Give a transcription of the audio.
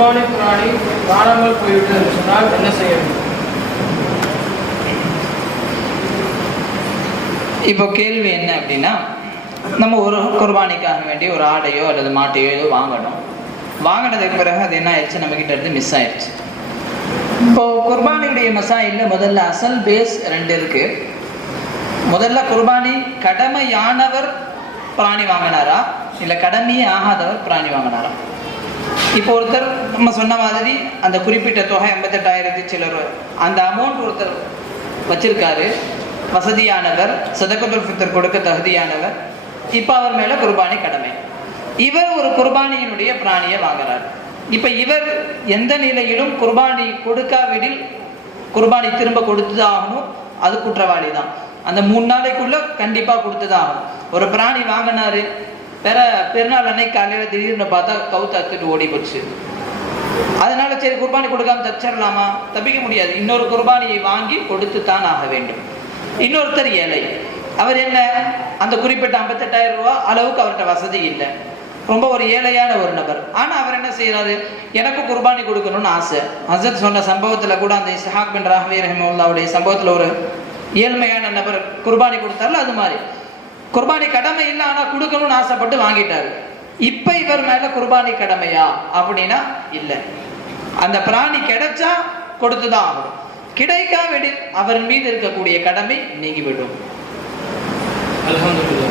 குர்பானி பிராணி காணாமல் போய்விட்டது என்று சொன்னால் என்ன செய்ய வேண்டும்? இப்போ கேள்வி என்ன அப்படின்னா நம்ம ஒரு குர்பானிக்காக வேண்டி ஒரு ஆடையோ அல்லது மாட்டையோ ஏதோ வாங்கணும். வாங்கினதுக்கு பிறகு அது என்ன ஆயிடுச்சு? நம்ம கிட்ட இருந்து மிஸ் ஆயிடுச்சு. இப்போ குர்பானியுடைய மசாயில் முதல்ல அசல் பேஸ் ரெண்டு இருக்கு. முதல்ல குர்பானி கடமையானவர் பிராணி வாங்கினாரா? இல்லை கடமையே ஆகாதவர் பிராணி வாங்கினாரா? இப்போ ஒருத்தர் நம்ம சொன்ன மாதிரி அந்த குறிப்பிட்ட தொகை எண்பத்தெட்டாயிரத்தி சிலர் அந்த அமௌண்ட் ஒருத்தர் வச்சிருக்காரு. வசதியானவர் சதகத்துல் ஃபித்தர் கொடுக்க தகுதியானவர். இப்போ அவர் மேலே குர்பானி கடமை. இவர் ஒரு குர்பானியினுடைய பிராணியை வாங்குறார். இப்போ இவர் எந்த நிலையிலும் குர்பானி கொடுக்காவிடில் குர்பானி திரும்ப கொடுத்துதான் ஆகணும் அது குற்றவாளி தான் அந்த மூணு நாளைக்குள்ள கண்டிப்பாக கொடுத்ததாகும் ஆகணும் ஒரு பிராணி வாங்கினாரு பெற பெருநாள் அன்னைக்கு காலையில் திடீர்னு பார்த்தா கவுத்து அத்துட்டு ஓடி போச்சு சரி குர்பானி கொடுக்காம தச்சிடலாமா தப்பிக்க முடியாது. இன்னொரு குர்பானியை வாங்கி கொடுத்து தான் ஆக வேண்டும். இன்னொருத்தர் ஏழை. அவர் என்ன? அந்த குறிப்பிட்ட ஐம்பத்தெட்டாயிரம் ரூபாய் அளவுக்கு அவர்கிட்ட வசதி இல்லை. ரொம்ப ஒரு ஏழையான ஒரு நபர். ஆனா அவர் என்ன செய்யறாரு எனக்கு குர்பானி கொடுக்கணும்னு ஆசை. அசத் சொன்ன சம்பவத்துல கூட அந்த இஸ்ஹாக் பின் ராஹ்வி ரஹிமுல்லாவுடைய சம்பவத்துல ஒரு ஏழ்மையான நபர் குர்பானி கொடுத்தாருல அது மாதிரி. குர்பானி கடமை இல்லை ஆனா கொடுக்கணும்னு ஆசைப்பட்டு வாங்கிட்டாரு. இப்ப இவர் மேல குர்பானி கடமையா? அப்படின்னா இல்லை. அந்த பிராணி கிடைச்சா கொடுத்துதான் ஆகும் கிடைக்காவிடில் அவர் மீது இருக்கக்கூடிய கடமை நீங்கிவிடும். அல்ஹம்துலில்லாஹ்.